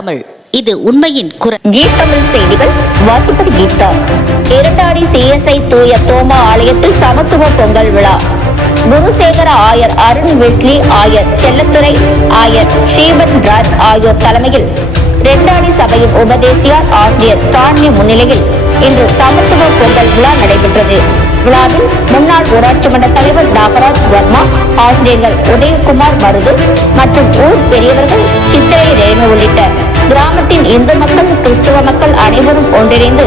தமிழ். இது உண்மையின் குரல். ஜி தமிழ் செய்திகள் வாசிப்பது கீதா. இரண்டாடி சிஎஸ்ஐ தூய தோமா ஆலயத்தில் சமத்துவ பொங்கல் விழா. குருசேகர ஆயர் அருண் வெஸ்லி ஆயர் செல்லத்துறை ஆயர் ஸ்ரீபன் ராஜ் ஆகியோர் தலைமையில் ரெண்டாடி சபையின் உபதேசியார் ஆசிரியர் ஸ்டான்லி முன்னிலையில் இன்று சமத்துவ பொங்கல் விழா நடைபெற்றது. விழாவில் முன்னாள் ஊராட்சி மன்ற தலைவர் நாகராஜ் வர்மா ஆசிரியர்கள் உதயகுமார் மருது மற்றும் ஊர் பெரியவர்கள் சித்திரை ரேணு உள்ளிட்ட கிராமத்தின் இந்து மக்கள் கிறிஸ்துவ மக்கள் அனைவரும் ஒன்றிணைந்து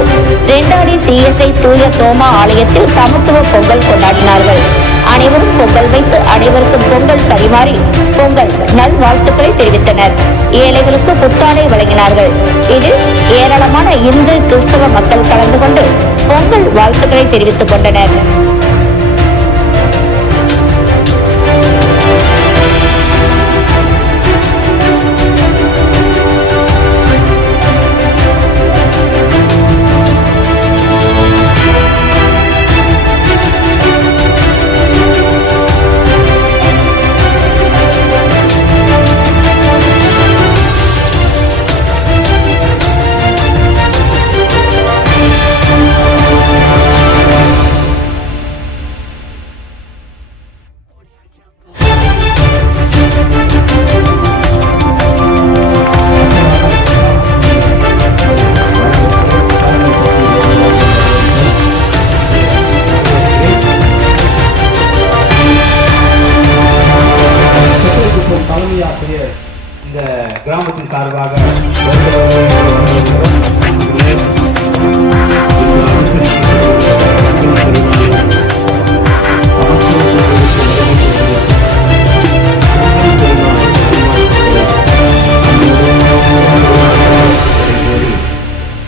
ரெண்டாடி சிஎஸ்ஐ தூய தோமா ஆலயத்தில் சமத்துவ பொங்கல் கொண்டாடினார்கள். அனைவரும் பொங்கல் வைத்து அனைவருக்கும் பொங்கல் பரிமாறி பொங்கல் நல்வாழ்த்துக்களை தெரிவித்தனர். ஏழைகளுக்கு புத்தாடை வழங்கினார்கள். இதில் ஏராளமான இந்து கிறிஸ்தவ மக்கள் கலந்து கொண்டு பொங்கல் வாழ்த்துக்களை தெரிவித்துக் கொண்டனர். இந்த கிராமத்தின் சார்பாக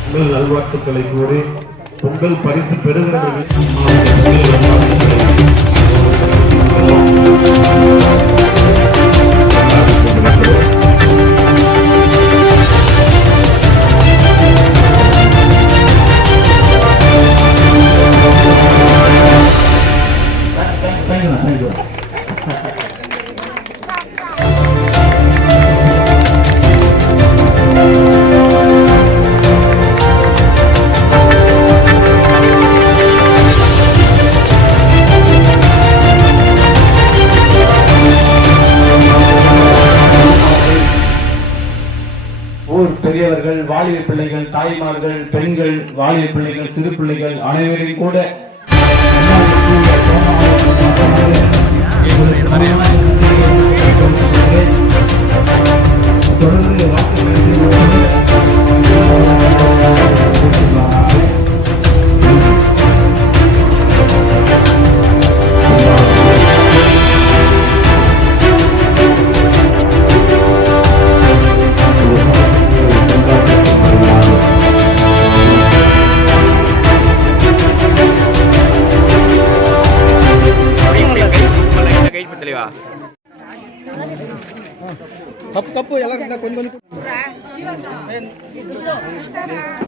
உங்கள் நல்வாழ்த்துக்களை கூறி பொங்கல் பரிசு பெறுகிறவர்கள் பெரியவர்கள் வாலிப பிள்ளைகள் தாய்மார்கள் பெண்கள் வாலிப பிள்ளைகள் சிறு பிள்ளைகள் அனைவரையும் கூட Hallelujah. ಕಪ್ಪು ಕಪ್ಪು ಎಲ್ಲ ಕೊಂದು